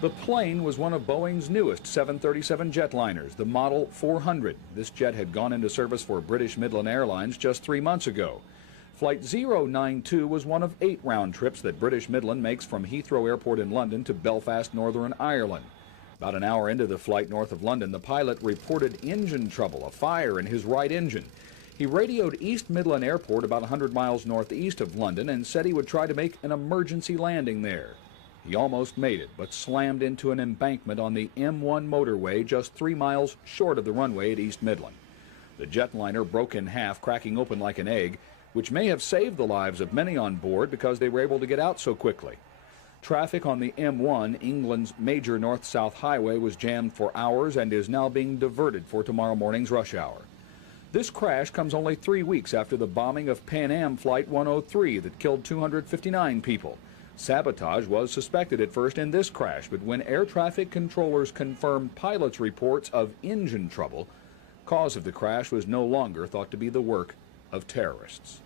The plane was one of Boeing's newest 737 jetliners, the Model 400. This jet had gone into service for British Midland Airlines just 3 months ago. Flight 092 was one of 8 round trips that British Midland makes from Heathrow Airport in London to Belfast, Northern Ireland. About an hour into the flight north of London, the pilot reported engine trouble, a fire in his right engine. He radioed East Midland Airport about 100 miles northeast of London and said he would try to make an emergency landing there. He almost made it, but slammed into an embankment on the M1 motorway just 3 miles short of the runway at East Midland. The jetliner broke in half, cracking open like an egg, which may have saved the lives of many on board because they were able to get out so quickly. Traffic on the M1, England's major north-south highway, was jammed for hours and is now being diverted for tomorrow morning's rush hour. This crash comes only 3 weeks after the bombing of Pan Am Flight 103 that killed 259 people. Sabotage was suspected at first in this crash, but when air traffic controllers confirmed pilots' reports of engine trouble, cause of the crash was no longer thought to be the work of terrorists.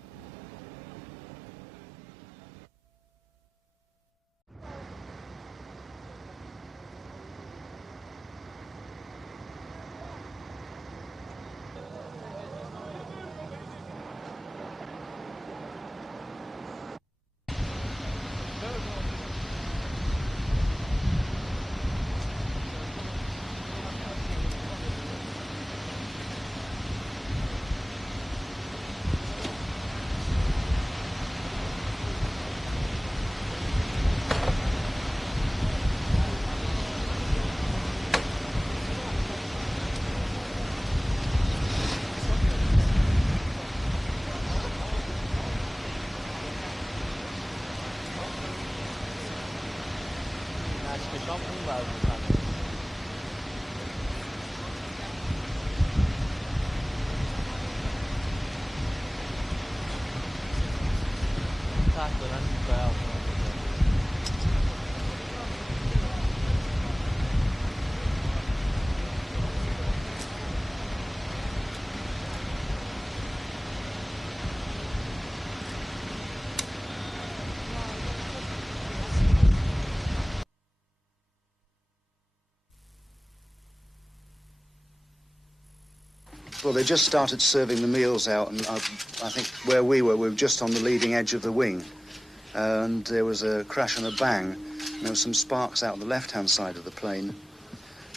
Well, they just started serving the meals out, and I think where we were just on the leading edge of the wing. And there was a crash and a bang, and there were some sparks out the left-hand side of the plane.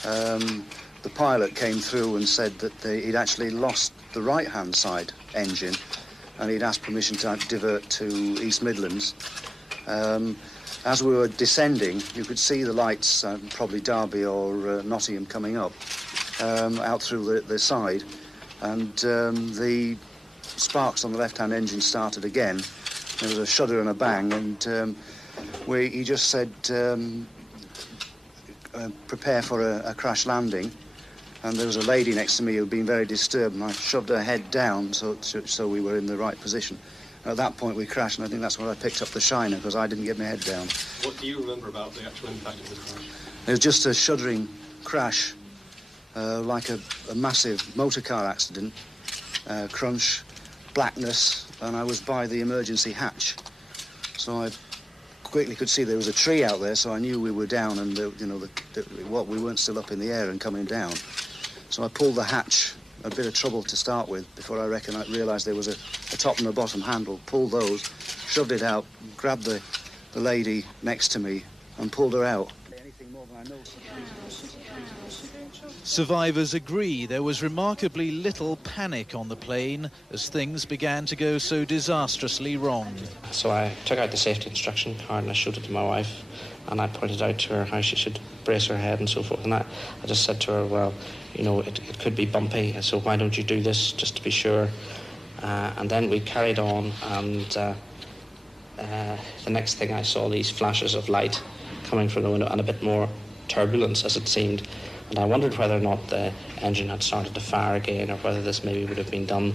The pilot came through and said that he'd actually lost the right-hand side engine, and he'd asked permission to divert to East Midlands. As we were descending, you could see the lights, probably Derby or Nottingham, coming up out through the side. And the sparks on the left-hand engine started again. There was a shudder and a bang, and he just said, prepare for a crash landing. And there was a lady next to me who'd been very disturbed, and I shoved her head down so we were in the right position. And at that point we crashed, and I think that's when I picked up the shiner, because I didn't get my head down. What do you remember about the actual impact of the crash? It was just a shuddering crash. Like a massive motor car accident, crunch, blackness, and I was by the emergency hatch. So I quickly could see there was a tree out there, so I knew we were down, and we weren't still up in the air and coming down. So I pulled the hatch, a bit of trouble to start with, before I realised there was a top and a bottom handle. Pulled those, shoved it out, grabbed the lady next to me, and pulled her out. Anything more than I know. Survivors agree there was remarkably little panic on the plane as things began to go so disastrously wrong. So I took out the safety instruction card and I showed it to my wife, and I pointed out to her how she should brace her head and so forth. And I just said to her, well, you know, it could be bumpy, so why don't you do this just to be sure? And then we carried on, and the next thing I saw these flashes of light coming from the window and a bit more turbulence, as it seemed. And I wondered whether or not the engine had started to fire again, or whether this maybe would have been done,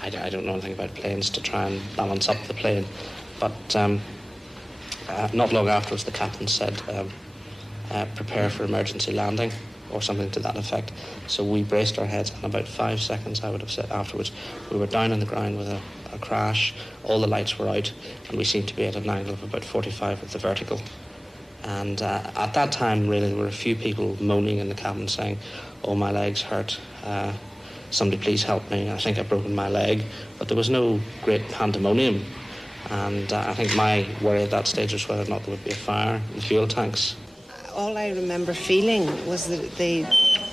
I don't know anything about planes, to try and balance up the plane. But not long afterwards, the captain said, prepare for emergency landing, or something to that effect. So we braced our heads, and about 5 seconds, I would have said afterwards, we were down on the ground with a crash, all the lights were out, and we seemed to be at an angle of about 45 with the vertical. And at that time, really, there were a few people moaning in the cabin saying, "Oh, my leg's hurt. Somebody please help me. I think I've broken my leg." But there was no great pandemonium. And I think my worry at that stage was whether or not there would be a fire in fuel tanks. All I remember feeling was the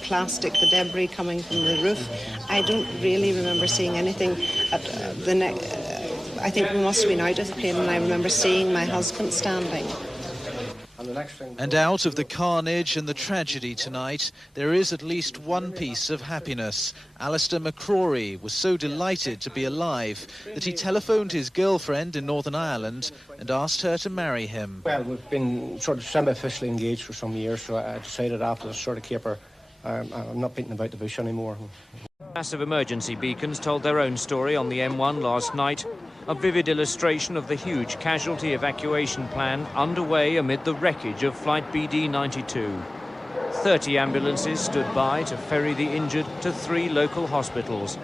plastic, the debris coming from the roof. I don't really remember seeing anything at I think we must have been out of the plane, and I remember seeing my husband standing. And out of the carnage and the tragedy tonight, there is at least one piece of happiness. 𝗕𝗿𝗂𝗵 was so delighted to be alive that he telephoned his girlfriend in Northern Ireland and asked her to marry him. Well, we've been sort of semi-officially engaged for some years, so I decided after the sort of caper, I'm not beating about the bush anymore. Massive emergency beacons told their own story on the M1 last night. A vivid illustration of the huge casualty evacuation plan underway amid the wreckage of flight BD92. 30 ambulances stood by to ferry the injured to 3 local hospitals.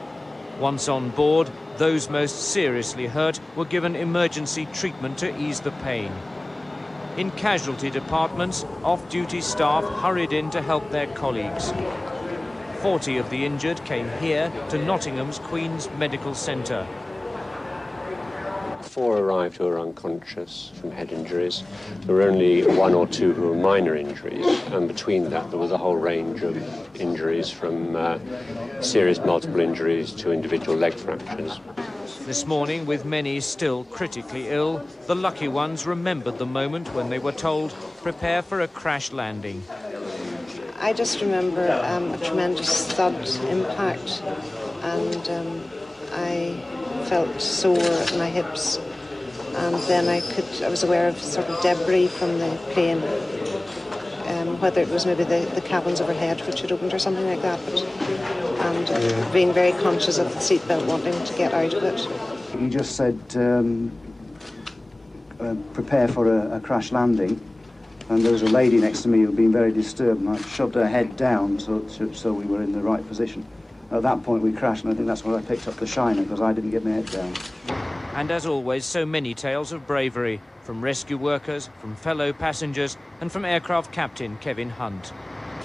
Once on board, those most seriously hurt were given emergency treatment to ease the pain. In casualty departments, off-duty staff hurried in to help their colleagues. 40 of the injured came here to Nottingham's Queen's Medical Centre. 4 arrived who were unconscious from head injuries. There were only 1 or 2 who were minor injuries, and between that there was a whole range of injuries from serious multiple injuries to individual leg fractures. This morning, with many still critically ill, the lucky ones remembered the moment when they were told, "Prepare for a crash landing." I just remember a tremendous thud impact, and I felt sore at my hips, and then I was aware of sort of debris from the plane, whether it was maybe the cabins overhead which had opened or something like that, and being very conscious of the seatbelt, wanting to get out of it. He just said, prepare for a crash landing, and there was a lady next to me who had been very disturbed, and I shoved her head down so we were in the right position. At that point we crashed, and I think that's when I picked up the shiner, because I didn't get my head down. And as always, so many tales of bravery, from rescue workers, from fellow passengers, and from aircraft captain Kevin Hunt.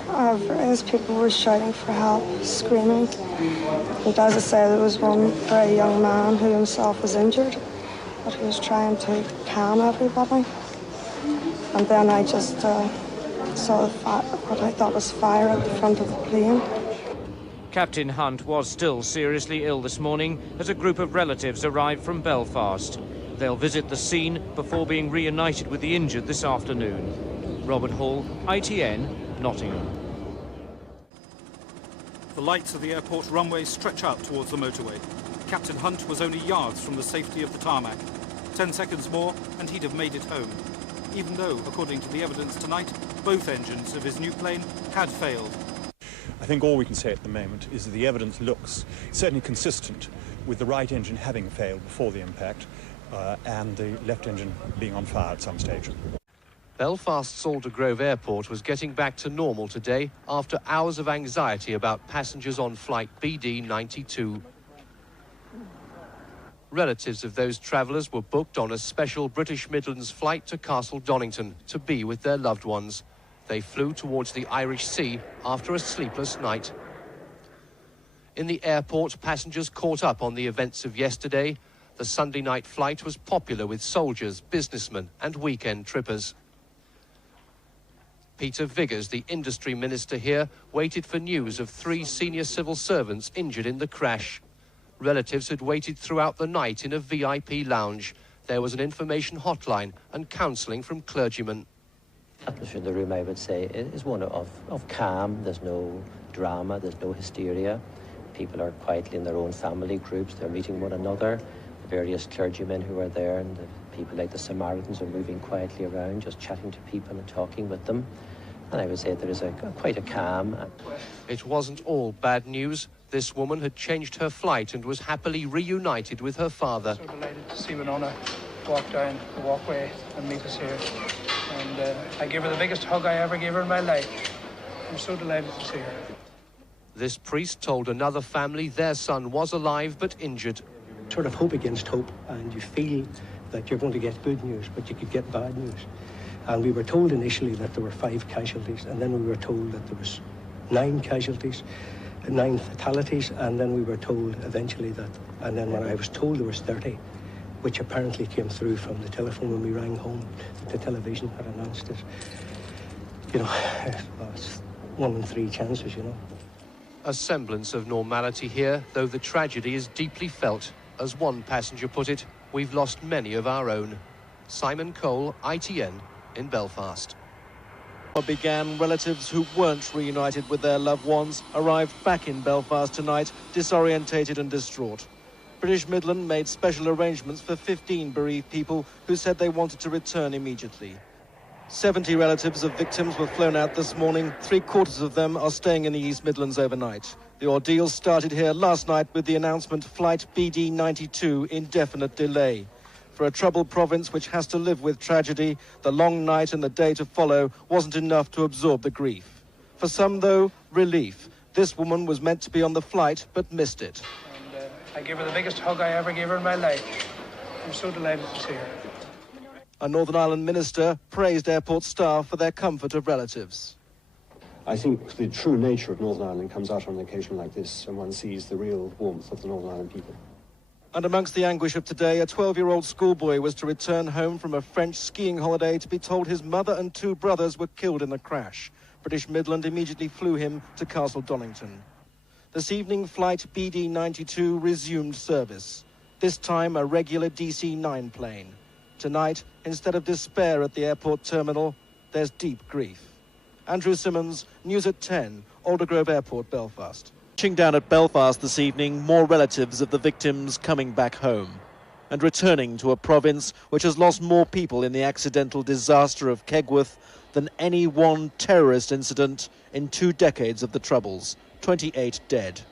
Various people were shouting for help, screaming. And as I say, there was one very young man who himself was injured, but he was trying to calm everybody. And then I just saw what I thought was fire at the front of the plane. Captain Hunt was still seriously ill this morning as a group of relatives arrived from Belfast. They'll visit the scene before being reunited with the injured this afternoon. Robert Hall, ITN, Nottingham. The lights of the airport runway stretch out towards the motorway. Captain Hunt was only yards from the safety of the tarmac. 10 seconds more and he'd have made it home. Even though, according to the evidence tonight, both engines of his new plane had failed. I think all we can say at the moment is that the evidence looks certainly consistent with the right engine having failed before the impact and the left engine being on fire at some stage. Belfast's Aldergrove Airport was getting back to normal today after hours of anxiety about passengers on flight BD92. Relatives of those travellers were booked on a special British Midlands flight to Castle Donington to be with their loved ones. They flew towards the Irish Sea after a sleepless night. In the airport, passengers caught up on the events of yesterday. The Sunday night flight was popular with soldiers, businessmen and weekend trippers. 𝗕𝗿𝗄𝗵, the industry minister here, waited for news of 3 senior civil servants injured in the crash. Relatives had waited throughout the night in a VIP lounge. There was an information hotline and counselling from clergymen. The atmosphere in the room, I would say, is one of calm. There's no drama, there's no hysteria. People are quietly in their own family groups, they're meeting one another. The various clergymen who are there and the people like the Samaritans are moving quietly around, just chatting to people and talking with them. And I would say there is quite a calm. It wasn't all bad news. This woman had changed her flight and was happily reunited with her father. So delighted to see Winona walk down the walkway and meet us here. And I gave her the biggest hug I ever gave her in my life. I'm so delighted to see her. This priest told another family their son was alive but injured. Sort of hope against hope, and you feel that you're going to get good news, but you could get bad news. And we were told initially that there were 5 casualties, and then we were told that there was 9 casualties, 9 fatalities, and then we were told eventually that, and then when I was told there was 30, which apparently came through from the telephone when we rang home, the television had announced it. You know, well, it's 1 in 3 chances, you know. A semblance of normality here, though the tragedy is deeply felt. As one passenger put it, we've lost many of our own. Simon Cole, ITN, in Belfast. Began relatives who weren't reunited with their loved ones arrived back in Belfast tonight, disorientated and distraught. British Midland made special arrangements for 15 bereaved people who said they wanted to return immediately. 70 relatives of victims were flown out this morning. 3/4 of them are staying in the East Midlands overnight. The ordeal started here last night with the announcement flight BD92 indefinite delay. For a troubled province which has to live with tragedy, the long night and the day to follow wasn't enough to absorb the grief. For some, though, relief. This woman was meant to be on the flight, but missed it. And I gave her the biggest hug I ever gave her in my life. I'm so delighted to see her. A Northern Ireland minister praised airport staff for their comfort of relatives. I think the true nature of Northern Ireland comes out on an occasion like this, and one sees the real warmth of the Northern Ireland people. And amongst the anguish of today, a 12-year-old schoolboy was to return home from a French skiing holiday to be told his mother and 2 brothers were killed in the crash. British Midland immediately flew him to Castle Donington. This evening, flight BD92 resumed service. This time, a regular DC-9 plane. Tonight, instead of despair at the airport terminal, there's deep grief. Andrew Simmons, News at 10, Aldergrove Airport, Belfast. Touching down at Belfast this evening, more relatives of the victims coming back home and returning to a province which has lost more people in the accidental disaster of Kegworth than any one terrorist incident in 2 decades of the Troubles, 28 dead.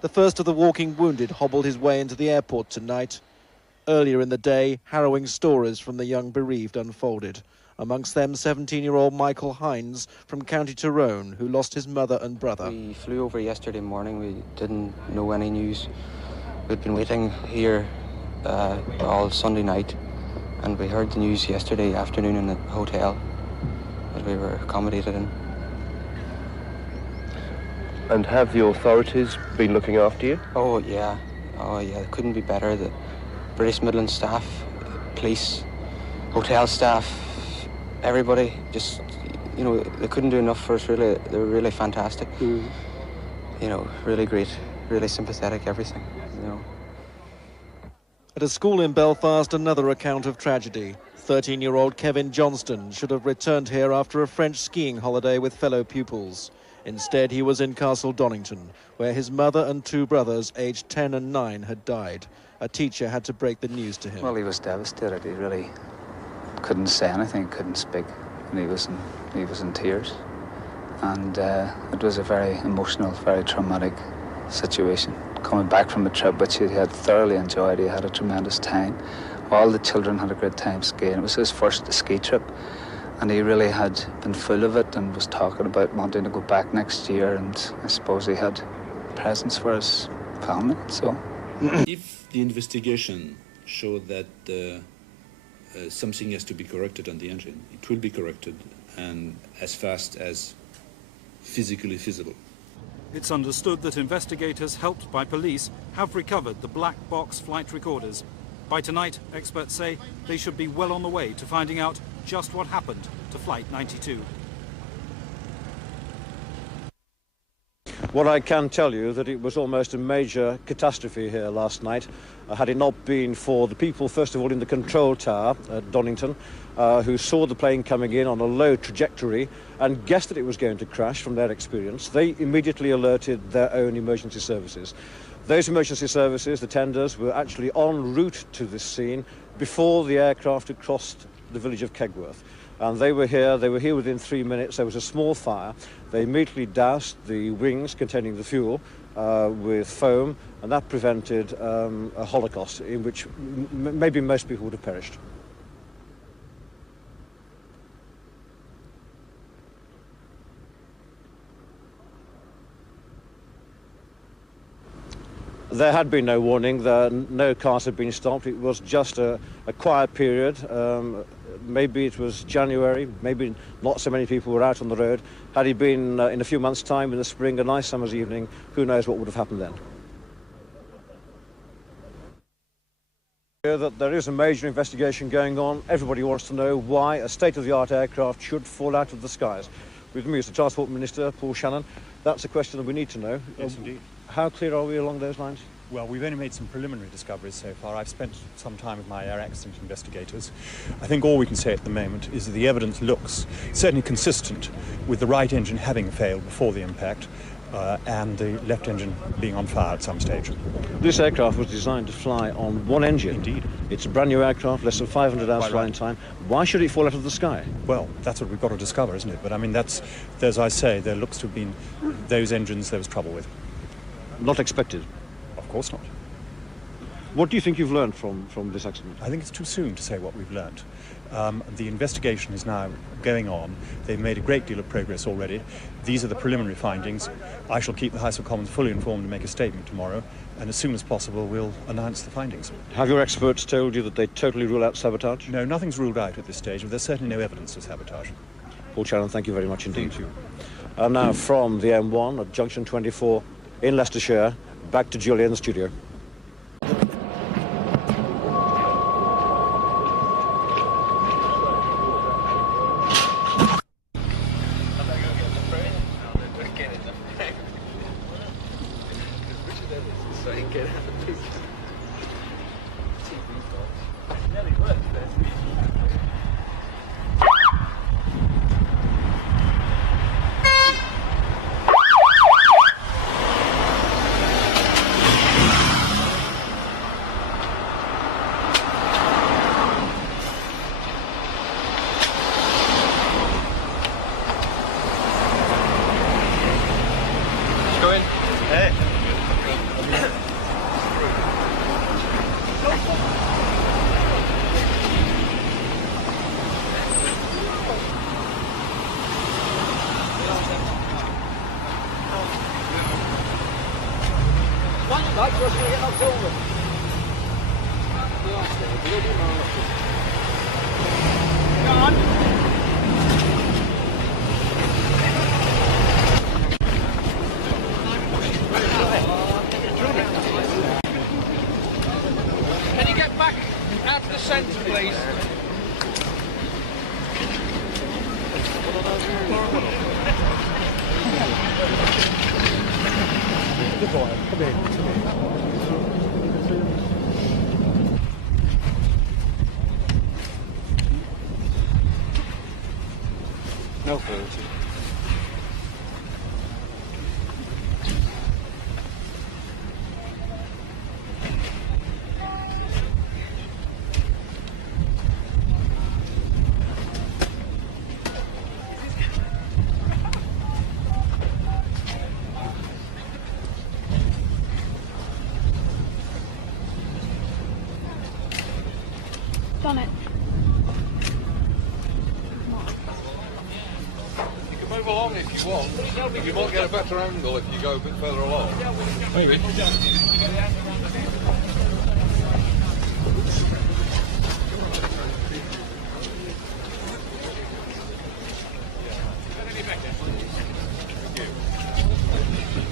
The first of the walking wounded hobbled his way into the airport tonight. Earlier in the day, harrowing stories from the young bereaved unfolded. Amongst them, 17-year-old Michael Hines from County Tyrone, who lost his mother and brother. We flew over yesterday morning. We didn't know any news. We'd been waiting here all Sunday night, and we heard the news yesterday afternoon in the hotel that we were accommodated in. And have the authorities been looking after you? Oh yeah, it couldn't be better. The British Midland staff, police, hotel staff, everybody, just, you know, they couldn't do enough for us, really. They were really fantastic. You know, really great, really sympathetic, everything, you know. At a school in Belfast, another account of tragedy. 13-year-old Kevin Johnston should have returned here after a French skiing holiday with fellow pupils. Instead, he was in Castle Donington, where his mother and 2 brothers, aged 10 and 9, had died. A teacher had to break the news to him. Well, he was devastated. He really couldn't say anything, couldn't speak, and he was in tears. And it was a very emotional, very traumatic situation. Coming back from a trip which he had thoroughly enjoyed, he had a tremendous time. All the children had a great time skiing. It was his first ski trip, and he really had been full of it and was talking about wanting to go back next year, and I suppose he had presents for his family, so. If the investigation showed that something has to be corrected on the engine, it will be corrected, and as fast as physically feasible. It's understood that investigators, helped by police, have recovered the black box flight recorders. By tonight, experts say they should be well on the way to finding out just what happened to Flight 92. What I can tell you that it was almost a major catastrophe here last night. Had it not been for the people, first of all, in the control tower at Donington, who saw the plane coming in on a low trajectory and guessed that it was going to crash from their experience, they immediately alerted their own emergency services. Those emergency services, the tenders, were actually en route to this scene before the aircraft had crossed the village of Kegworth. And they were here within 3 minutes. There was a small fire. They immediately doused the wings containing the fuel with foam, and that prevented a holocaust in which maybe most people would have perished. There had been no warning, no cars had been stopped. It was just a quiet period. maybe it was January, maybe not so many people were out on the road. Had he been in a few months' time in the spring, a nice summer's evening, who knows what would have happened then. That there is a major investigation going on. Everybody wants to know why a state-of-the-art aircraft should fall out of the skies. With me is the Transport Minister, 𝗲𝗄𝗆. That's a question that we need to know. Yes, indeed. How clear are we along those lines? Well, we've only made some preliminary discoveries so far. I've spent some time with my air accident investigators. I think all we can say at the moment is that the evidence looks certainly consistent with the right engine having failed before the impact and the left engine being on fire at some stage. This aircraft was designed to fly on one engine. Indeed. It's a brand new aircraft, less than 500 hours flying time. Why should it fall out of the sky? Well, that's what we've got to discover, isn't it? But I mean, that's, as I say, there looks to have been those engines there was trouble with. Not expected? Of course not. What do you think you've learned from this accident? I think it's too soon to say what we've learned. The investigation is now going on. They've made a great deal of progress already. These are the preliminary findings. I shall keep the House of Commons fully informed and make a statement tomorrow, and as soon as possible we'll announce the findings. Have your experts told you that they totally rule out sabotage? No, nothing's ruled out at this stage, but there's certainly no evidence of sabotage. 𝗲𝗆, thank you very much indeed. Thank you. And now from the M1 at junction 24 in Leicestershire, back to Julia in the studio. Can you get back out to the centre, please? Good boy, come in, come in. No fault. Done it. You can move along if you want. You might get a better angle if you go a bit further along. Maybe.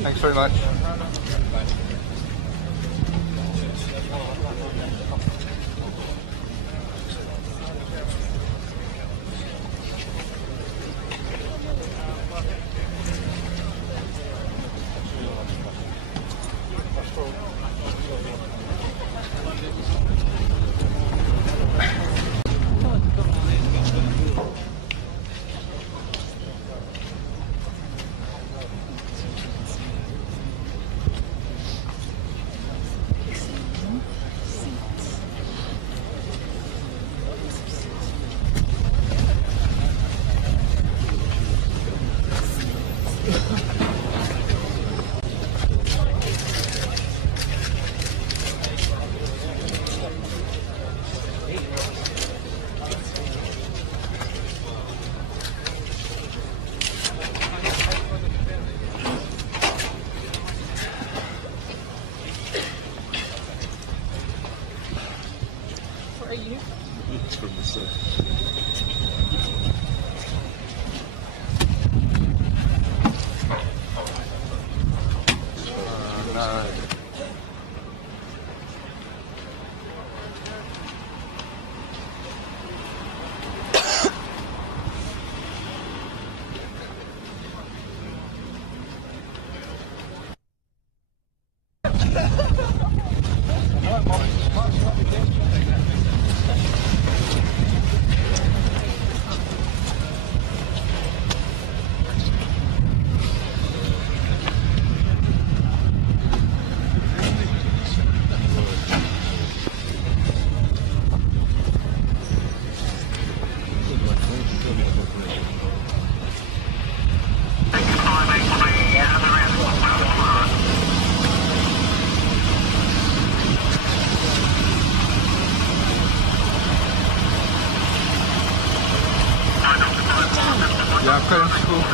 Thanks very much. Yeah, I'm clear. Cool.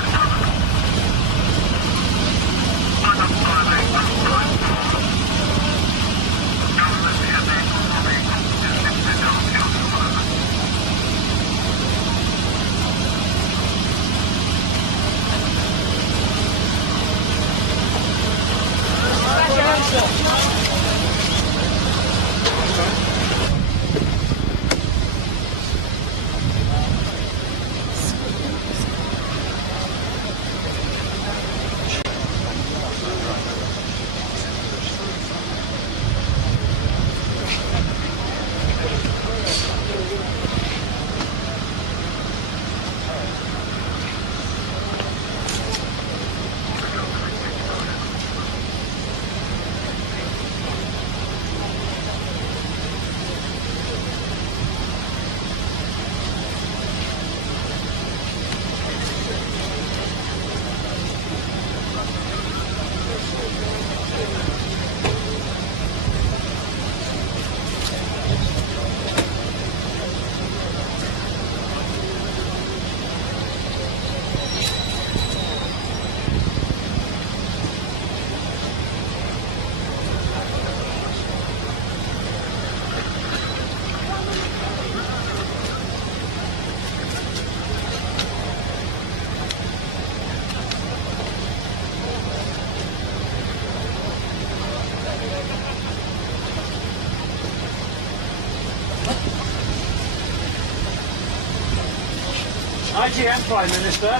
IGM Prime Minister.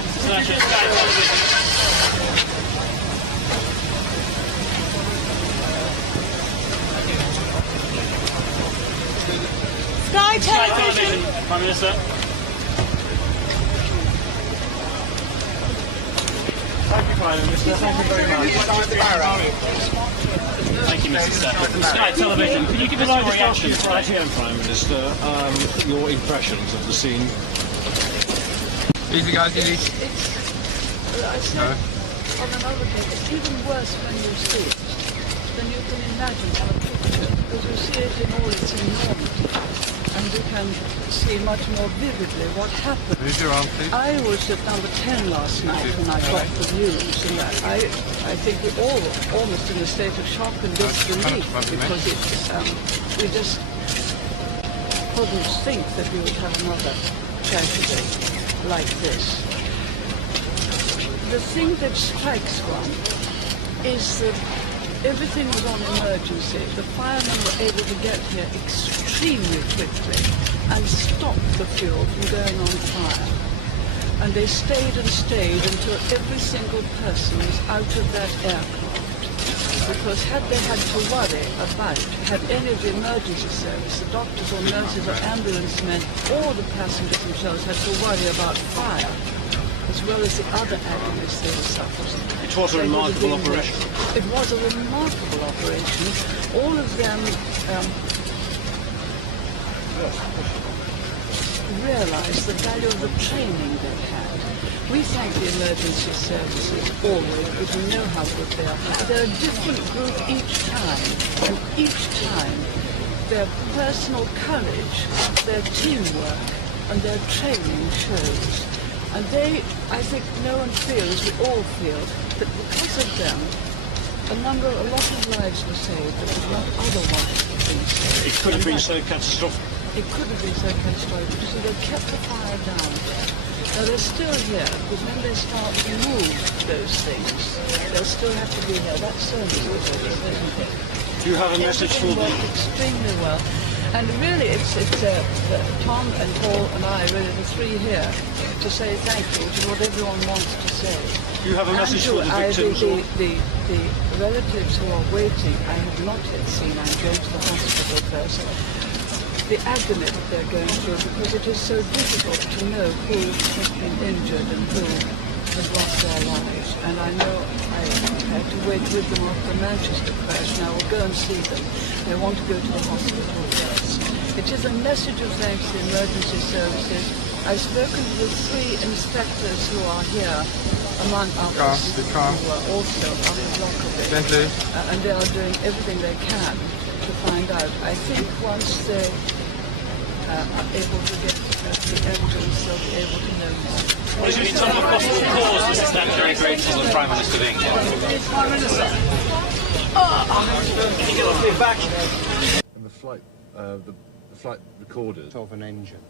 Sky Television. Prime Minister. Thank you, Prime Minister. Thank you very much. Thank you, Mr. Stephen. Sky Television. Can you give us a reaction? IGM Prime Minister, your impressions of the scene. Easy guys, easy. I said on another day, it's even worse when you see it than you can imagine on a picture, because you see it in all its enormity, and you can see much more vividly what happened. Raise your arm, please. I was at number 10 last night when I got the news, and I think we all almost in a state of shock and disbelief, because we just couldn't think that we would have another tragedy like this. The thing that strikes one is that everything was on emergency. The firemen were able to get here extremely quickly and stop the fuel from going on fire. And they stayed until every single person was out of that aircraft. Because had they had to worry about, had any of the emergency service, the doctors or nurses or ambulance men, or the passengers themselves had to worry about fire, as well as the other agonies they were suffering. It was a remarkable operation. It was a remarkable operation. All of them realized the value of the training they had. We thank the emergency services always because we know how good they are. But they're a different group each time, and each time their personal courage, their teamwork, and their training shows. And I think no one feels, we all feel, that because of them, a lot of lives were saved that would not otherwise have been saved. It could have been so catastrophic. It could have been so catastrophic, so they kept the fire down. Now they're still here, because when they start to move those things, they'll still have to be here. That's certainly isn't it? Do you have a message for them? Extremely well. And really, it's Tom and Paul and I, really the three here, to say thank you, which is what everyone wants to say. Do you have a message for the victims? The relatives who are waiting, I have not yet seen. I'm going to the hospital first. The agony that they're going through, because it is so difficult to know who has been injured and who has lost their lives. And I know I had to wait with them after the Manchester crash. Now we'll go and see them. They want to go to the hospital first. It is a message of thanks to the emergency services. I've spoken to the three inspectors who are here, among others, who are also up in Lockerbie. And they are doing everything they can to find out. I think once they are able to get the evidence, they'll be able to know. What is the possible cause for that very grateful to the Prime Minister being here? Prime Minister. Can you get off your back? And the flight recorders of an engine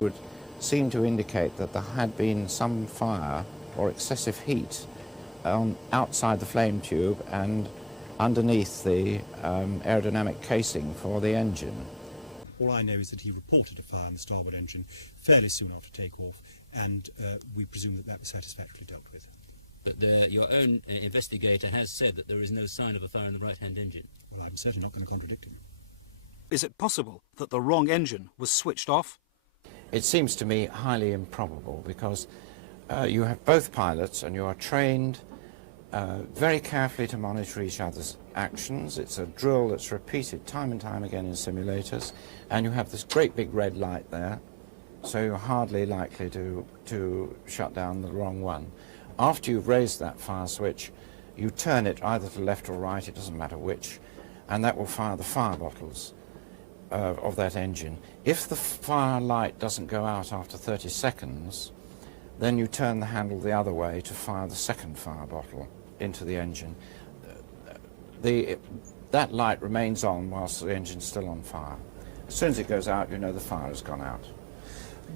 would seem to indicate that there had been some fire or excessive heat outside the flame tube and underneath the aerodynamic casing for the engine. All I know is that he reported a fire in the starboard engine fairly soon after takeoff, and we presume that that was satisfactorily dealt with. But your own investigator has said that there is no sign of a fire in the right-hand engine. Well, I'm certainly not going to contradict him. Is it possible that the wrong engine was switched off? It seems to me highly improbable because you have both pilots and you are trained very carefully to monitor each other's actions. It's a drill that's repeated time and time again in simulators, and you have this great big red light there, so you're hardly likely to shut down the wrong one. After you've raised that fire switch, you turn it either to left or right, it doesn't matter which, and that will fire the fire bottles of that engine. If the fire light doesn't go out after 30 seconds, then you turn the handle the other way to fire the second fire bottle into the engine. That light remains on whilst the engine's still on fire. As soon as it goes out, you know the fire has gone out.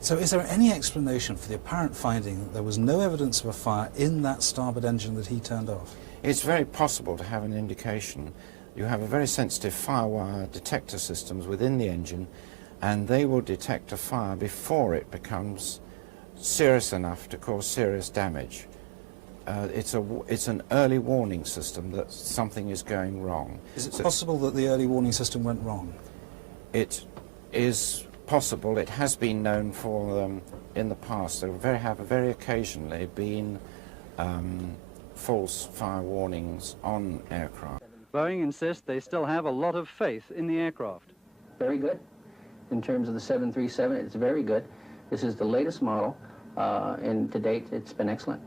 So is there any explanation for the apparent finding that there was no evidence of a fire in that starboard engine that he turned off? It's very possible to have an indication. You have a very sensitive firewire detector systems within the engine, and they will detect a fire before it becomes serious enough to cause serious damage. It's an early warning system that something is going wrong. Is it possible that the early warning system went wrong? It is possible. It has been known for them in the past. There have very occasionally been false fire warnings on aircraft. Boeing insists they still have a lot of faith in the aircraft. Very good. In terms of the 737, it's very good. This is the latest model, and to date, it's been excellent.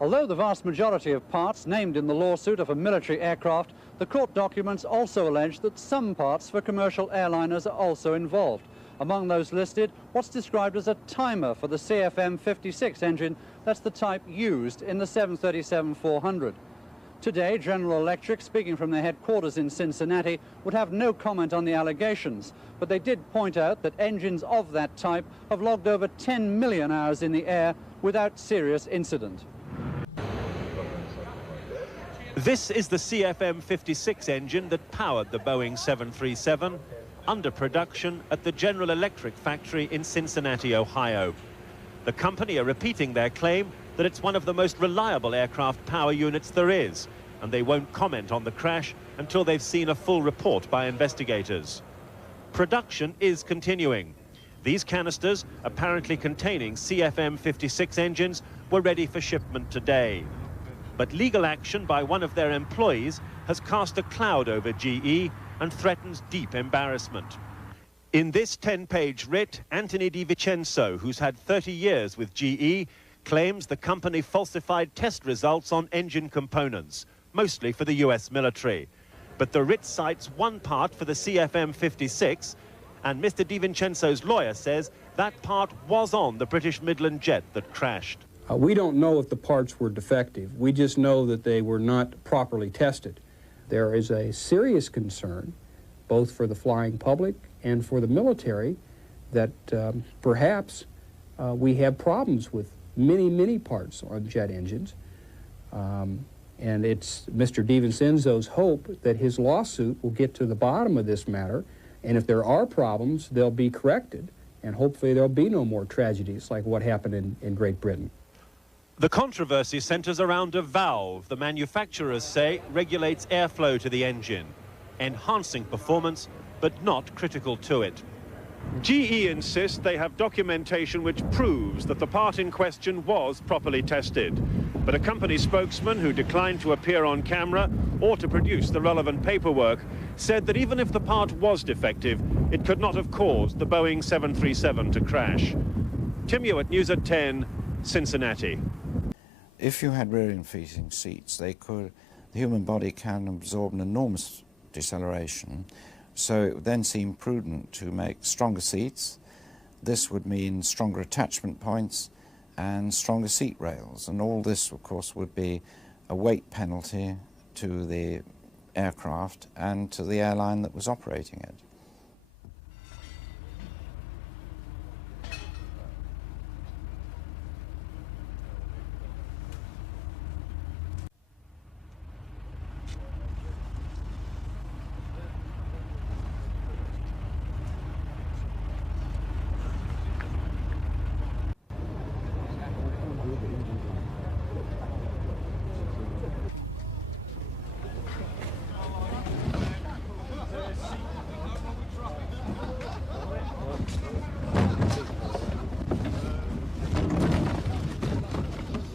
Although the vast majority of parts named in the lawsuit are for military aircraft, the court documents also allege that some parts for commercial airliners are also involved. Among those listed, what's described as a timer for the CFM56 engine. That's the type used in the 737-400. Today, General Electric, speaking from their headquarters in Cincinnati, would have no comment on the allegations, but they did point out that engines of that type have logged over 10 million hours in the air without serious incident. This is the CFM56 engine that powered the Boeing 737 under production at the General Electric factory in Cincinnati, Ohio. The company are repeating their claim that it's one of the most reliable aircraft power units there is, and they won't comment on the crash until they've seen a full report by investigators. Production is continuing. These canisters, apparently containing CFM56 engines, were ready for shipment today. But legal action by one of their employees has cast a cloud over GE and threatens deep embarrassment. In this 10-page writ, Anthony DiVincenzo, who's had 30 years with GE, claims the company falsified test results on engine components, mostly for the US military. But the writ cites one part for the CFM56, and Mr. DiVincenzo's lawyer says that part was on the British Midland jet that crashed. We don't know if the parts were defective. We just know that they were not properly tested. There is a serious concern, both for the flying public and for the military, that perhaps we have problems with many parts on jet engines. And it's Mr. DiVincenzo's hope that his lawsuit will get to the bottom of this matter, and if there are problems, they'll be corrected, and hopefully there'll be no more tragedies like what happened in Great Britain. The controversy centers around a valve the manufacturers say regulates airflow to the engine, enhancing performance but not critical to it. GE insists they have documentation which proves that the part in question was properly tested. But a company spokesman who declined to appear on camera or to produce the relevant paperwork said that even if the part was defective, it could not have caused the Boeing 737 to crash. Tim Hewitt, News at 10, Cincinnati. If you had rear-inflating seats, the human body can absorb an enormous deceleration So it would then seem prudent to make stronger seats. This would mean stronger attachment points and stronger seat rails, and all this, of course, would be a weight penalty to the aircraft and to the airline that was operating it.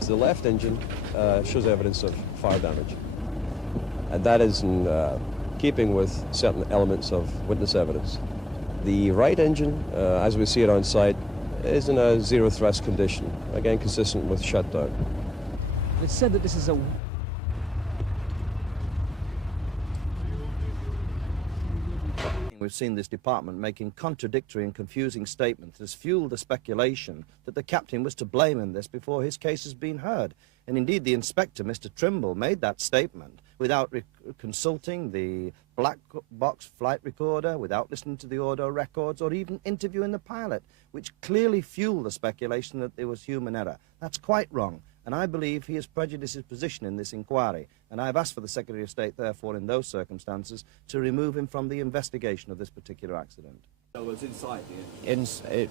The left engine shows evidence of fire damage, and that is in keeping with certain elements of witness evidence. The right engine, as we see it on site, is in a zero thrust condition, again consistent with shutdown. It's said that this is a We've seen this department making contradictory and confusing statements has fueled the speculation that the captain was to blame in this before his case has been heard. And indeed, the inspector, Mr. 𝗕𝗿𝗶𝗶𝗵, made that statement without consulting the black box flight recorder, without listening to the audio records, or even interviewing the pilot, which clearly fueled the speculation that there was human error. That's quite wrong, and I believe he has prejudiced his position in this inquiry, and I've asked for the Secretary of State, therefore, in those circumstances, to remove him from the investigation of this particular accident. So it was inside the engine?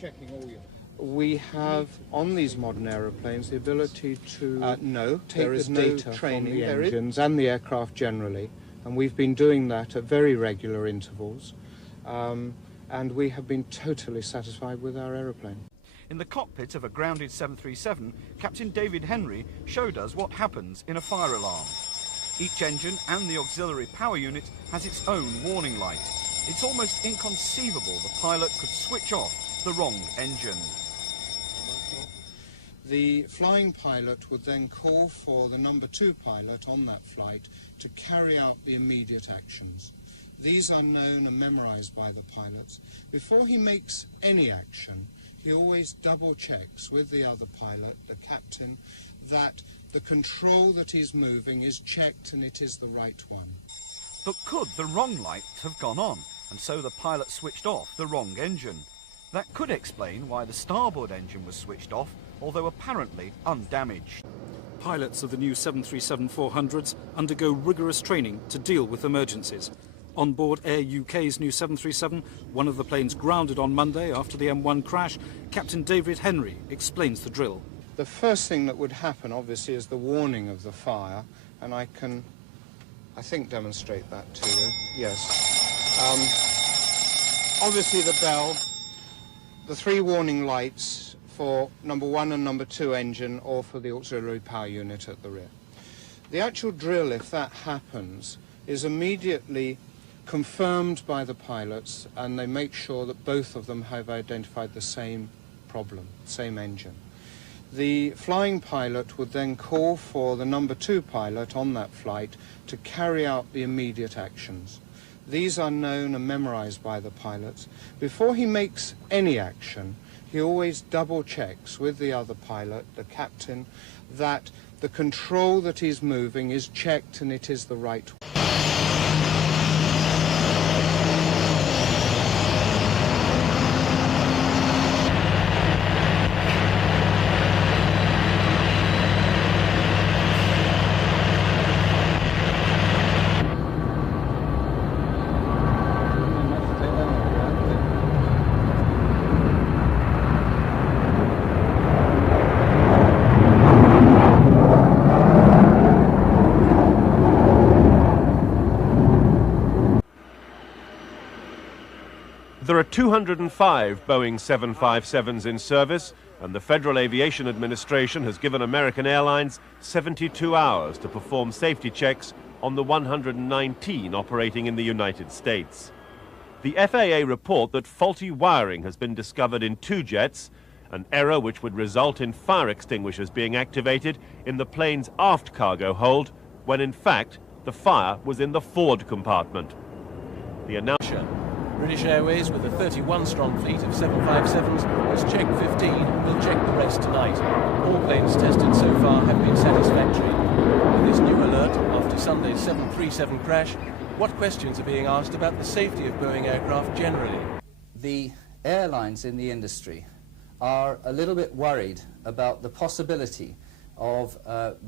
Checking all your... We have, on these modern aeroplanes, the ability to take the data from the engines and the aircraft generally, and we've been doing that at very regular intervals, and we have been totally satisfied with our aeroplane. In the cockpit of a grounded 737, Captain David Henry showed us what happens in a fire alarm. Each engine and the auxiliary power unit has its own warning light. It's almost inconceivable the pilot could switch off the wrong engine. The flying pilot would then call for the number 2 pilot on that flight to carry out the immediate actions. These are known and memorized by the pilots. Before he makes any action, he always double checks with the other pilot, the captain, that the control that he's moving is checked and it is the right one. But could the wrong light have gone on, and so the pilot switched off the wrong engine? That could explain why the starboard engine was switched off, although apparently undamaged. Pilots of the new 737-400s undergo rigorous training to deal with emergencies. On board Air UK's new 737, one of the planes grounded on Monday after the M1 crash, Captain David Henry explains the drill. The first thing that would happen, obviously, is the warning of the fire, and I can, I think, demonstrate that to you. Yes. Obviously, the bell, the 3 warning lights for number 1 and number 2 engine, or for the auxiliary power unit at the rear. The actual drill, if that happens, is immediately confirmed by the pilots, and they make sure that both of them have identified the same problem, same engine. The flying pilot would then call for the number 2 pilot on that flight to carry out the immediate actions. These are known and memorized by the pilots. Before he makes any action, he always double checks with the other pilot, the captain, that the control that he's moving is checked and it is the right one. There are 205 Boeing 757s in service, and the Federal Aviation Administration has given American Airlines 72 hours to perform safety checks on the 119 operating in the United States. The FAA report that faulty wiring has been discovered in 2 jets, an error which would result in fire extinguishers being activated in the plane's aft cargo hold, when in fact the fire was in the forward compartment. The announcement. British Airways, with a 31-strong fleet of 757s, has checked 15 and will check the rest tonight. All planes tested so far have been satisfactory. With this new alert, after Sunday's 737 crash, what questions are being asked about the safety of Boeing aircraft generally? The airlines in the industry are a little bit worried about the possibility of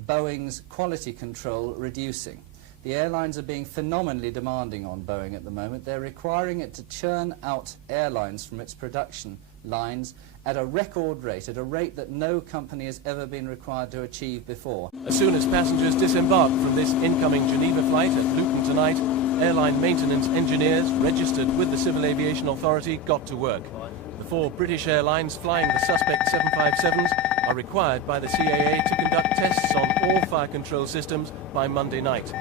Boeing's quality control reducing. The airlines are being phenomenally demanding on Boeing at the moment. They're requiring it to churn out airlines from its production lines at a record rate, at a rate that no company has ever been required to achieve before. As soon as passengers disembark from this incoming Geneva flight at Luton tonight, airline maintenance engineers registered with the Civil Aviation Authority got to work. The 4 British airlines flying the suspect 757s are required by the CAA to conduct tests on all fire control systems by Monday night.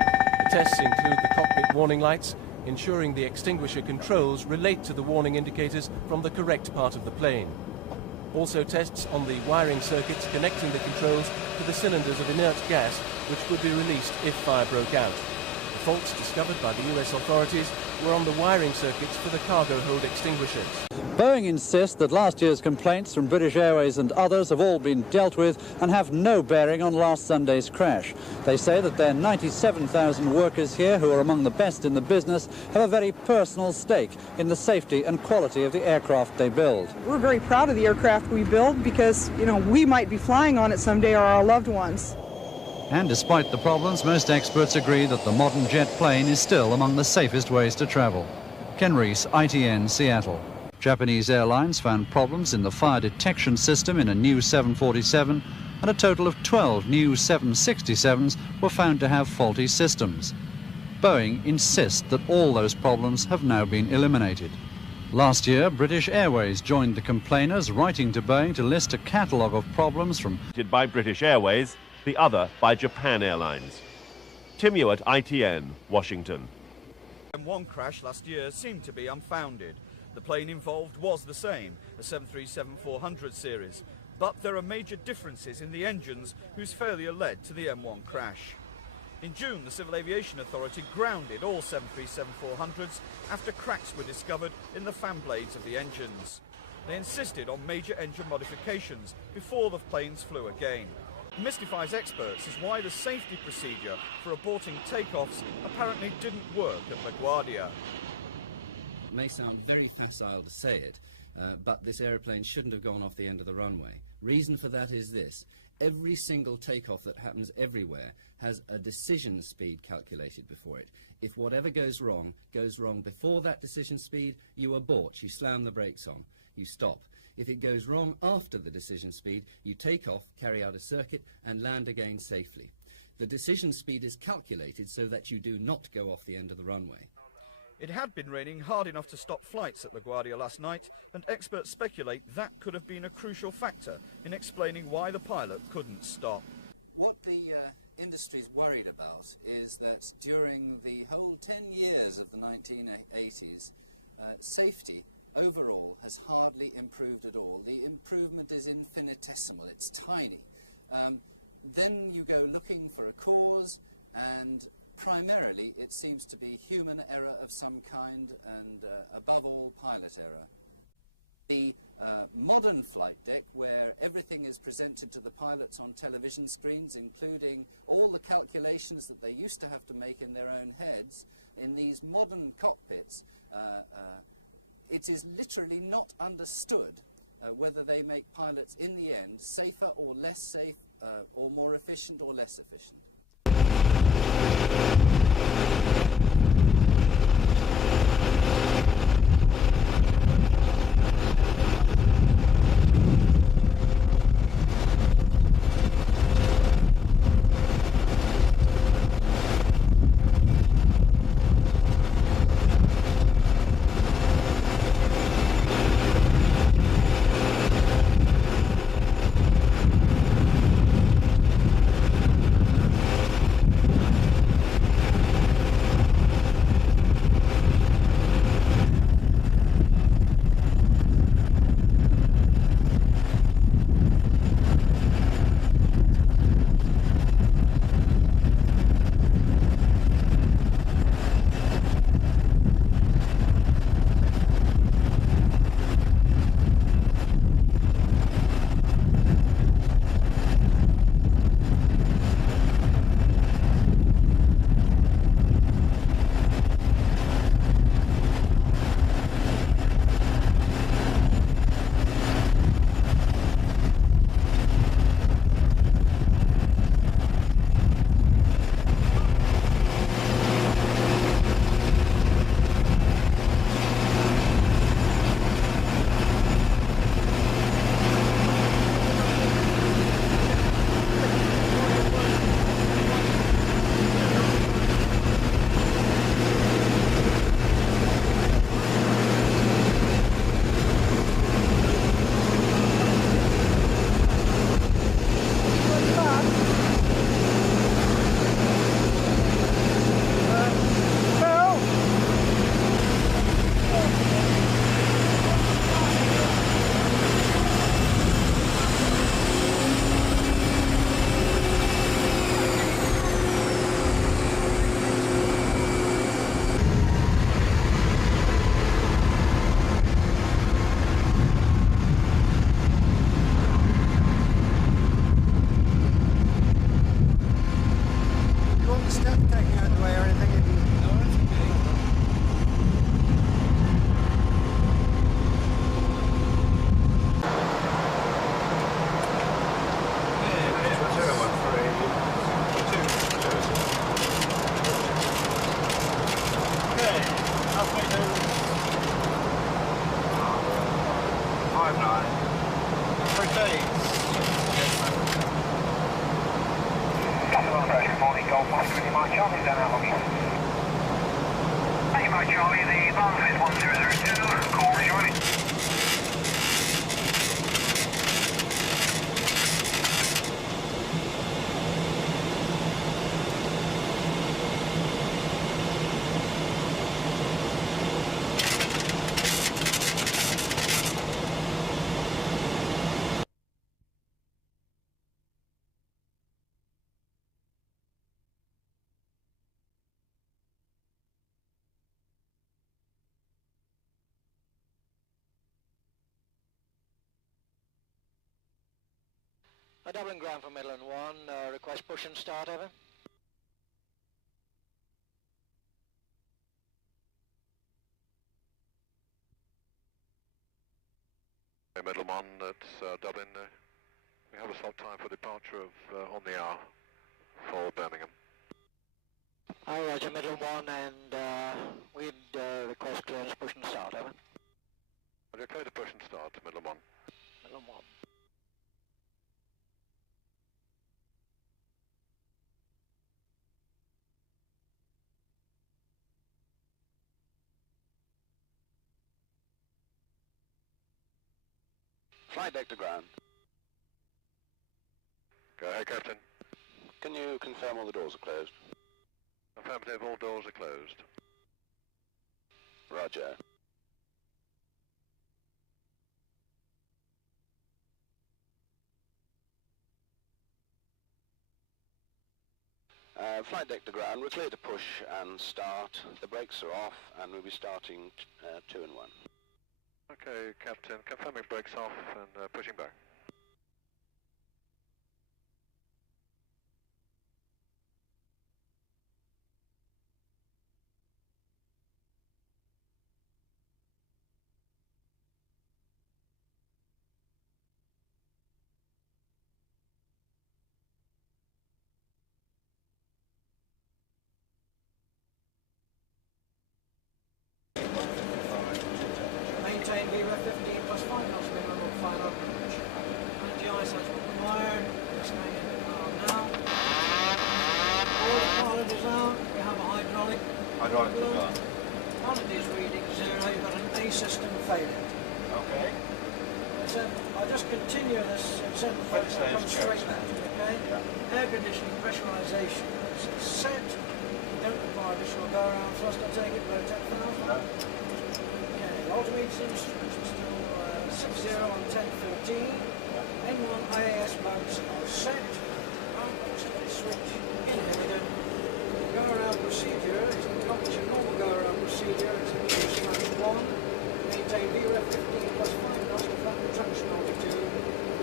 The tests include the cockpit warning lights, ensuring the extinguisher controls relate to the warning indicators from the correct part of the plane. Also tests on the wiring circuits connecting the controls to the cylinders of inert gas, which would be released if fire broke out. The faults discovered by the US authorities were on the wiring circuits for the cargo hold extinguishers. Boeing insists that last year's complaints from British Airways and others have all been dealt with and have no bearing on last Sunday's crash. They say that their 97,000 workers here, who are among the best in the business, have a very personal stake in the safety and quality of the aircraft they build. We're very proud of the aircraft we build because, you know, we might be flying on it someday, or our loved ones. And despite the problems, most experts agree that the modern jet plane is still among the safest ways to travel. Ken Rees, ITN, Seattle. Japanese airlines found problems in the fire detection system in a new 747, and a total of 12 new 767s were found to have faulty systems. Boeing insists that all those problems have now been eliminated. Last year, British Airways joined the complainers, writing to Boeing to list a catalogue of problems from... ...by British Airways, the other by Japan Airlines. Tim Ewart, ITN, Washington. The M1 crash last year seemed to be unfounded. The plane involved was the same, a 737-400 series, but there are major differences in the engines whose failure led to the M1 crash. In June, the Civil Aviation Authority grounded all 737-400s after cracks were discovered in the fan blades of the engines. They insisted on major engine modifications before the planes flew again. It mystifies experts as why the safety procedure for aborting takeoffs apparently didn't work at LaGuardia. It may sound very facile to say it, but this aeroplane shouldn't have gone off the end of the runway. Reason for that is this: every single takeoff that happens everywhere has a decision speed calculated before it. If whatever goes wrong before that decision speed, you abort, you slam the brakes on, you stop. If it goes wrong after the decision speed, you take off, carry out a circuit, and land again safely. The decision speed is calculated so that you do not go off the end of the runway. It had been raining hard enough to stop flights at LaGuardia last night, and experts speculate that could have been a crucial factor in explaining why the pilot couldn't stop. What the industry's worried about is that during the whole 10 years of the 1980s, safety overall has hardly improved at all. The improvement is infinitesimal, it's tiny. Then you go looking for a cause, and primarily it seems to be human error of some kind, and above all, pilot error. The modern flight deck, where everything is presented to the pilots on television screens, including all the calculations that they used to have to make in their own heads, in these modern cockpits, it is literally not understood whether they make pilots in the end safer or less safe, or more efficient or less efficient. Halfway down. 5-9. Proceed. Good morning, Golf 120 Mike Charlie, down out looking. Hey Mike Charlie, the Belfast is 1002, call rejoining. Dublin ground for Midland 1, request push and start, over. Midland 1, it's Dublin. We have a slot time for departure of on the hour for Birmingham. Hi, Roger, Midland 1, and we'd request clearance push and start, over. Roger, clear to push and start, Midland 1. Midland 1. Flight deck to ground. Go ahead, Captain. Can you confirm all the doors are closed? Affirmative, all doors are closed. Roger. Flight deck to ground, we're clear to push and start. The brakes are off and we'll be starting 2 and 1. Okay, Captain, confirming brakes off and pushing back. Maintain VREF 15 plus 5 knots minimum of final approach. Anti-ice has required. It's going in the car now. All the pilot is out. We have a hydraulic. Hydraulic is on. Pilot is reading 0. You've got an A system failure. Okay. So I'll just continue this and come straight out. Okay? Yeah. Air conditioning, pressurization is set. Don't require additional go around thrust. I take it, rotate for now. Altimeter instruments are still 60 on 1014. N1 IAS modes are set. Switch inhibited. Go around procedure is to accomplish a normal go around procedure. It's /1. Maintain VREF 15 plus 5 knots to flat retraction altitude.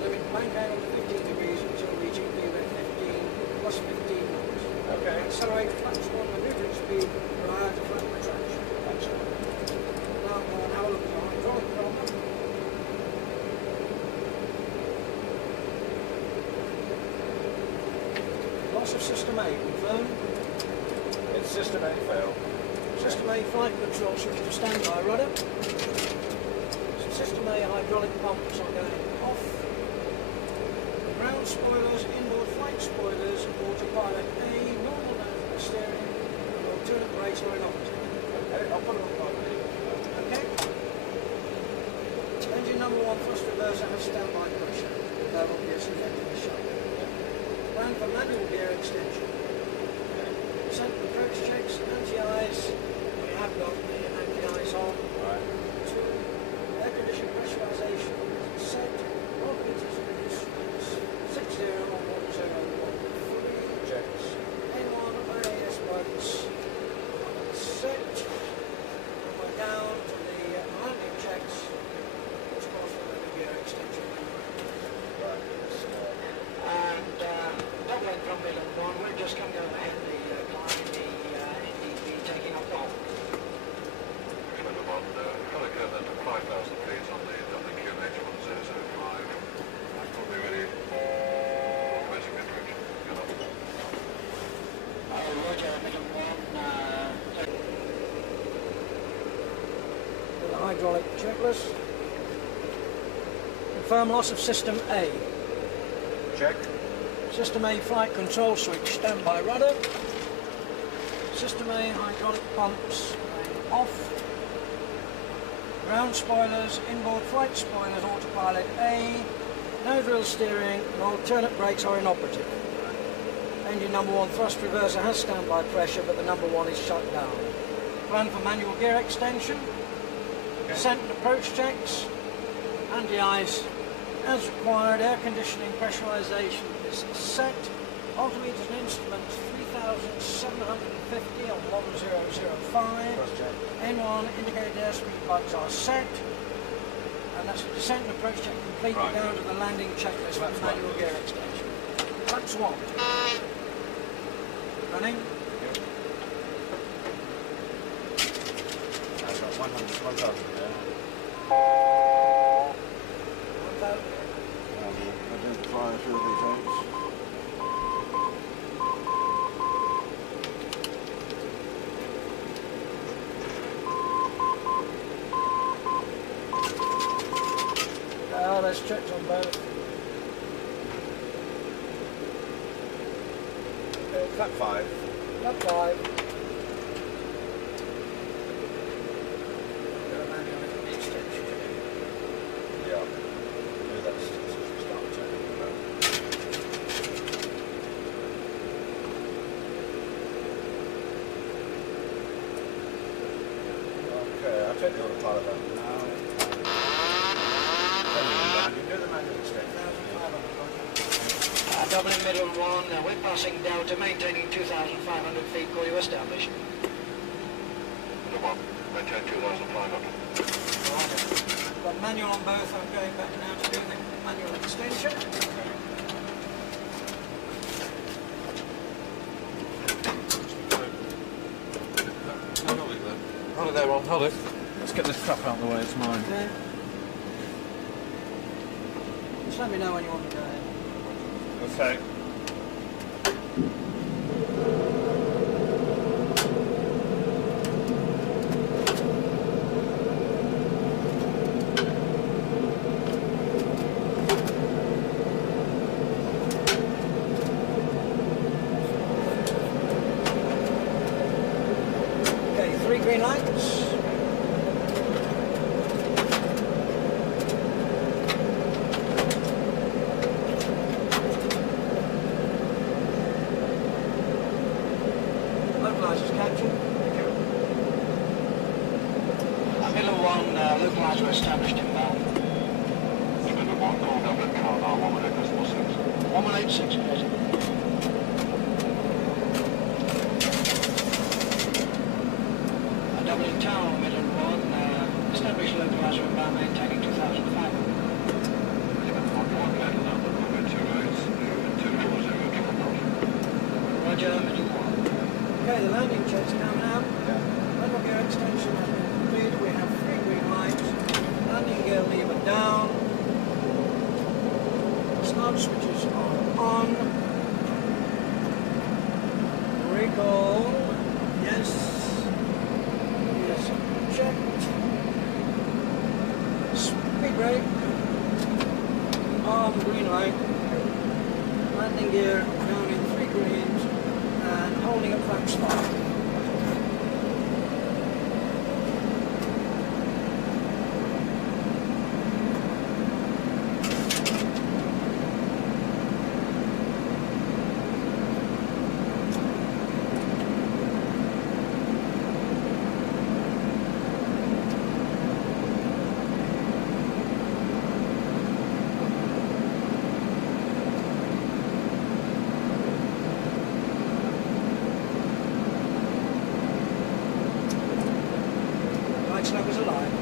Limit maintain up to 15 degrees until reaching VREF 15 plus 15 knots. Okay. Accelerate flat swan maneuvering speed prior to flat retraction. That's right. Have a look at the hydraulic problem. Loss of System A, confirmed. It's System A failed. System A flight control switch to standby rudder. System A hydraulic pumps are going off. Ground spoilers, inboard flight spoilers, autopilot A, normal downward steering, and alternate brakes are in operative. Okay, I'll put it on A. Okay. Engine number 1 thrust reverser has standby pressure. Level gear selected the shot. Plan for manual gear extension. Sent approach checks, anti-eyes. We have got the anti-eyes on. Right. 2. Air condition pressurization is set. All meters reduced. 60 on 1013. Checks. N1 IAS modes set. And we're down to the landing checks. Which calls for the gear extension. Right. And Dublin from Midland 1, we're just coming over ahead of the climb, the NDP taking off Belfast. hydraulic checklist. Confirm loss of System A. Check. System A flight control switch standby rudder. System A hydraulic pumps off. Ground spoilers, inboard flight spoilers, autopilot A. No drill steering and alternate brakes are inoperative. Engine number 1 thrust reverser has standby pressure, but the number 1 is shut down. Plan for manual gear extension. Okay. Descent and approach checks. Anti-ice as required. Air conditioning pressurization is set. Altimeters and instruments 3,750 on 1005. N1 indicated airspeed buttons are set. And that's a descent and approach check complete. Right. Down to the landing checklist with manual gear extension. Flaps 1. Running. Yep. I've got 1,000 there. 1,000. Identify through these eggs. Let's check on both. Okay, flap 5. Flap 5. Yeah. Maybe that's start checking about. Okay, I'll take the autopilot out now. Doubling middle 1, we're passing Delta, maintaining 2,500 feet, call you established. Middle 1, maintain 2,500. Got manual on both, I'm going back now to do the manual extension. Hold it there, Ron, hold it. Let's get this crap out of the way, it's mine. Okay. Just let me know when you want to go ahead. Okay. Okay, 3 green lights. Localizer established in Mel. Middle 1, call Dublin car now, 118.6. 118.6, good. Dublin Tower, Midland 1, established localizer in Mel, maintaining 2,500. Roger, Middle 1. Okay, the landing check's coming out. Manual gear extension has been completed. We have 3 green lights. Landing gear lever down. Start switches are on. Recall. Yes. Yes. Checked. Speed brake. On green light. Landing gear down in 3 greens. And holding at flaps 5. Snug was alive.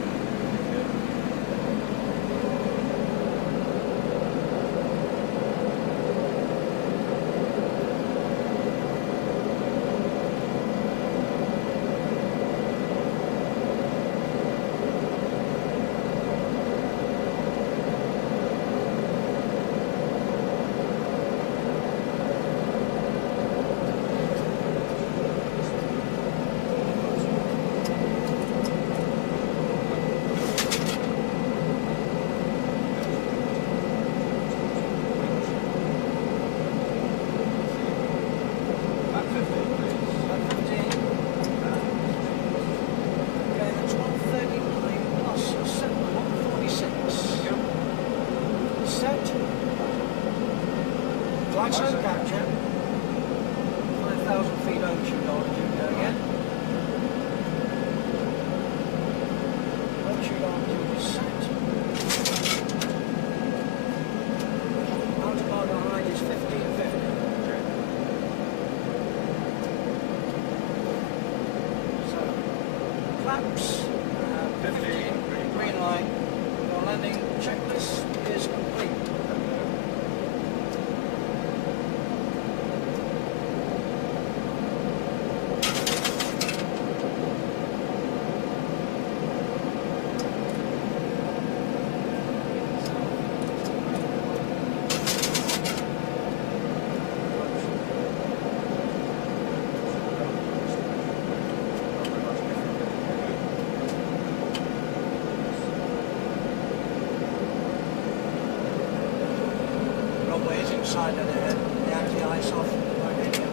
Right, slow capture. 5,000 feet altitude again. Altitude is set. Mountain marker height is 1550. So, flaps, 15, green line. Your landing checklist is complete. Inside of the anti-ice off right here.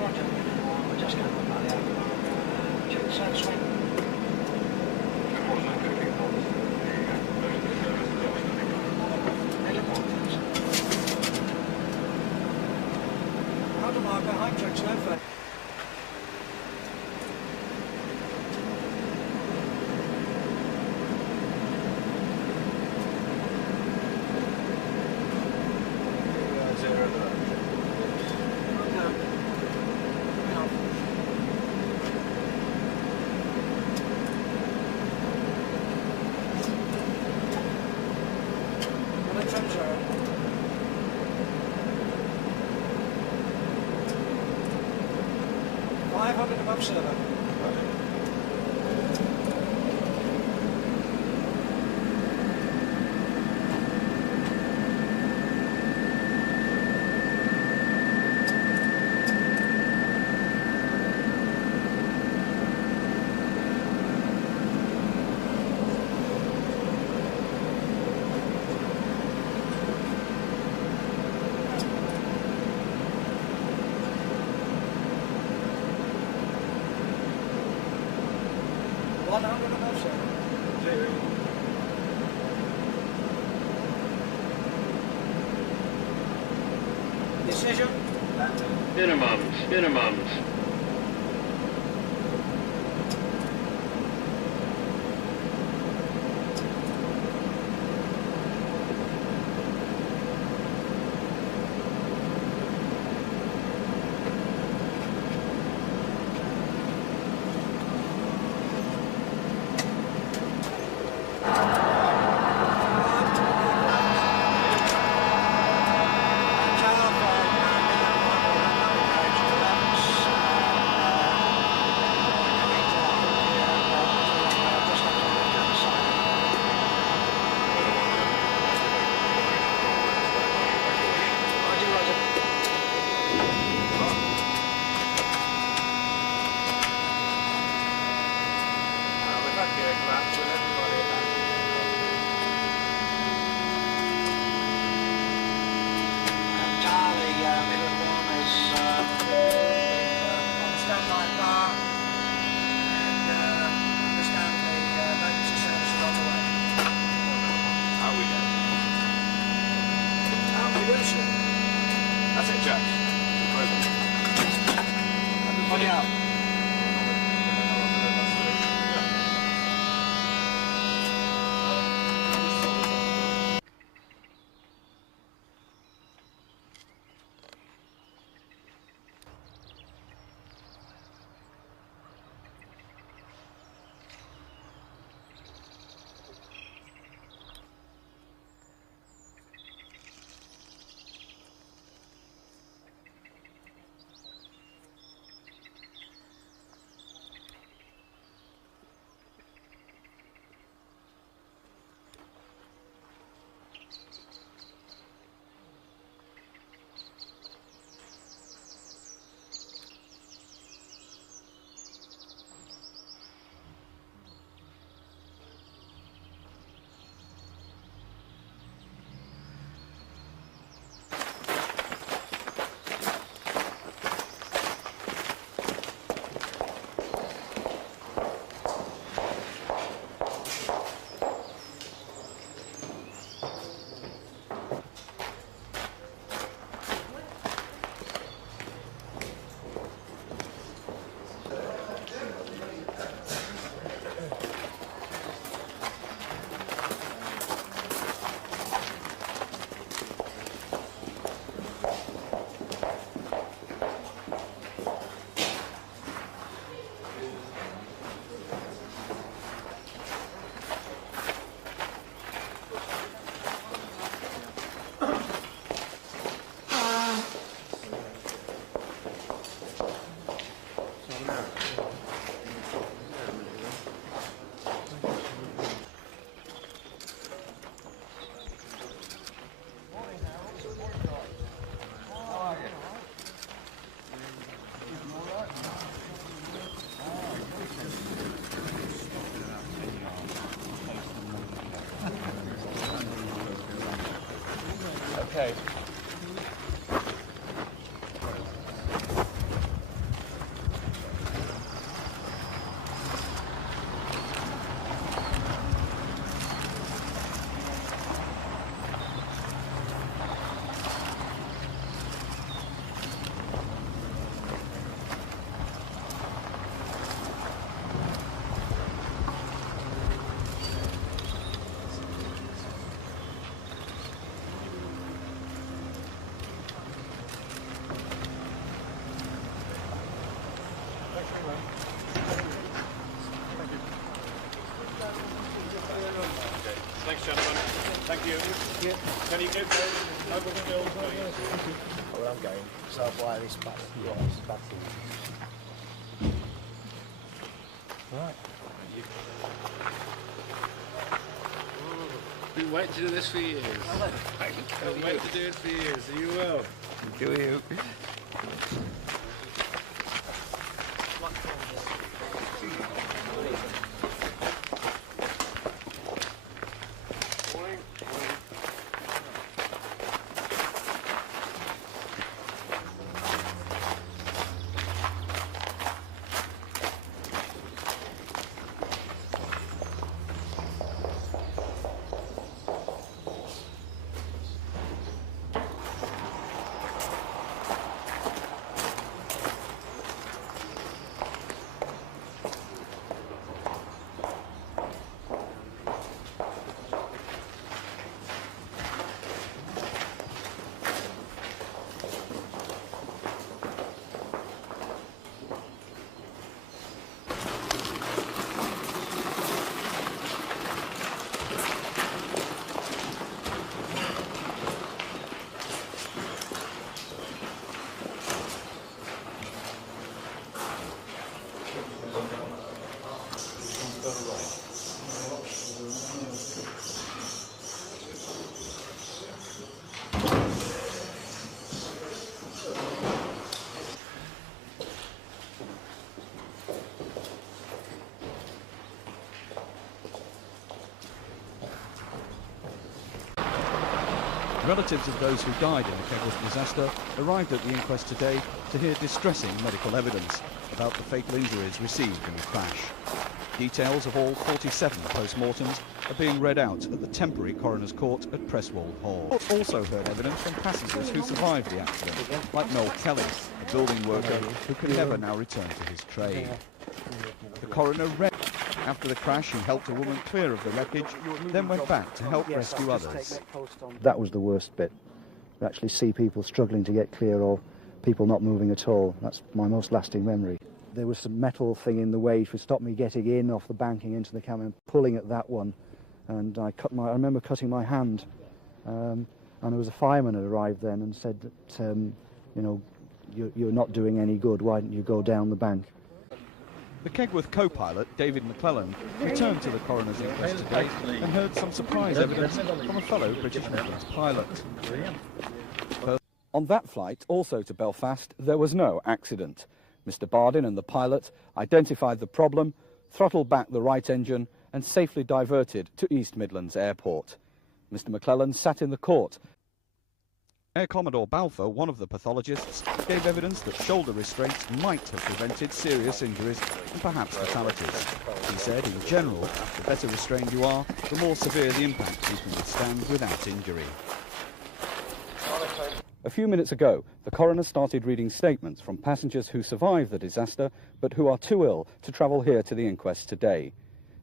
Roger. We're just going to put that out. Check the side swing. Mountain marker, height checks no further. Above server. Decision? Minimums. That's it, chaps. Everybody out. Can you get those over the hill, please? Well, I'm going, so I'll fly this back. Right. Been waiting to do this for years. Been waiting to do it for years. Are you well? Do you? Relatives of those who died in the Kegworth disaster arrived at the inquest today to hear distressing medical evidence about the fatal injuries received in the crash. Details of all 47 post-mortems are being read out at the temporary coroner's court at 𝗵𝗂𝗄𝗆. Also heard evidence from passengers who survived the accident, like Noel Kelly, a building worker who can never now return to his trade. The coroner read. After the crash, he helped a woman clear of the wreckage, then went back to help rescue others. That was the worst bit. To actually see people struggling to get clear or people not moving at all. That's my most lasting memory. There was some metal thing in the way to stop me getting in off the banking into the cabin, pulling at that one. And I remember cutting my hand. And there was a fireman who arrived then and said that, you know, you're not doing any good, why don't you go down the bank? The Kegworth co-pilot, David McClellan, returned to the coroner's inquest today and heard some surprise evidence from a fellow British Midlands pilot. On that flight, also to Belfast, there was no accident. Mr. Bardin and the pilot identified the problem, throttled back the right engine and safely diverted to East Midlands Airport. Mr. McClellan sat in the court. Air Commodore 𝗵𝗂𝗶𝘂, one of the pathologists, gave evidence that shoulder restraints might have prevented serious injuries and perhaps fatalities. He said, in general, the better restrained you are, the more severe the impacts you can withstand without injury. A few minutes ago, the coroner started reading statements from passengers who survived the disaster but who are too ill to travel here to the inquest today.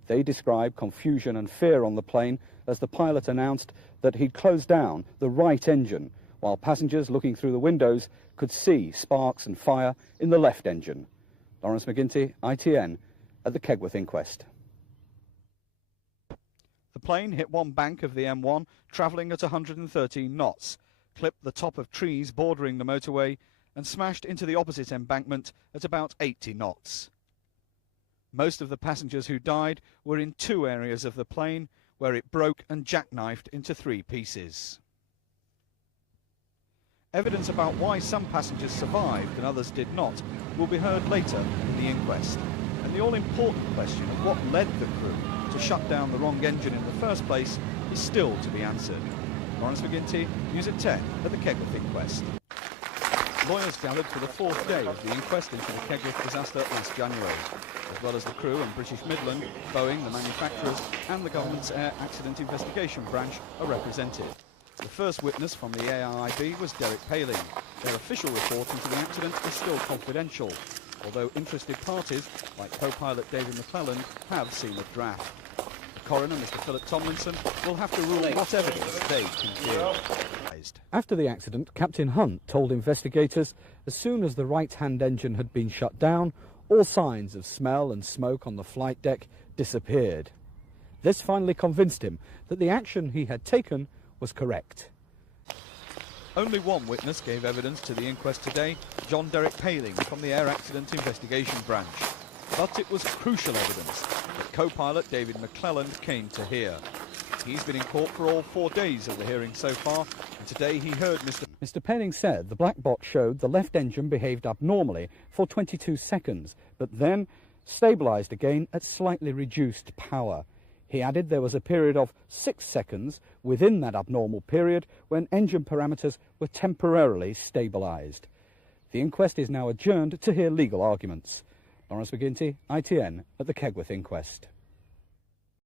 They describe confusion and fear on the plane as the pilot announced that he'd closed down the right engine, while passengers looking through the windows could see sparks and fire in the left engine. Lawrence McGuinty, ITN, at the Kegworth inquest. The plane hit one bank of the M1, travelling at 113 knots, clipped the top of trees bordering the motorway, and smashed into the opposite embankment at about 80 knots. Most of the passengers who died were in two areas of the plane, where it broke and jackknifed into 3 pieces. Evidence about why some passengers survived and others did not will be heard later in the inquest. And the all-important question of what led the crew to shut down the wrong engine in the first place is still to be answered. Lawrence McGuinty, News at 10 at the Kegworth inquest. Lawyers gathered for the 4th day of the inquest into the Kegworth disaster last January. As well as the crew and British Midland, Boeing, the manufacturers, and the government's Air Accident Investigation Branch are represented. The first witness from the AIIB was 𝗕𝗿𝗶𝘁𝗶𝗵. Their official report into the accident is still confidential, although interested parties, like co-pilot David McClellan, have seen the draft. The coroner, Mr. 𝗵𝗂𝗂𝗵 will have to rule what evidence they can give. After the accident, Captain Hunt told investigators as soon as the right-hand engine had been shut down, all signs of smell and smoke on the flight deck disappeared. This finally convinced him that the action he had taken was correct. Only one witness gave evidence to the inquest today, John Derek Paling from the Air Accident Investigation Branch. But it was crucial evidence that co-pilot David McClelland came to hear. He's been in court for all 4 days of the hearing so far, and today he heard Mr. Paling said the black box showed the left engine behaved abnormally for 22 seconds, but then stabilised again at slightly reduced power. He added there was a period of 6 seconds within that abnormal period when engine parameters were temporarily stabilised. The inquest is now adjourned to hear legal arguments. Lawrence McGuinty, ITN, at the Kegworth inquest.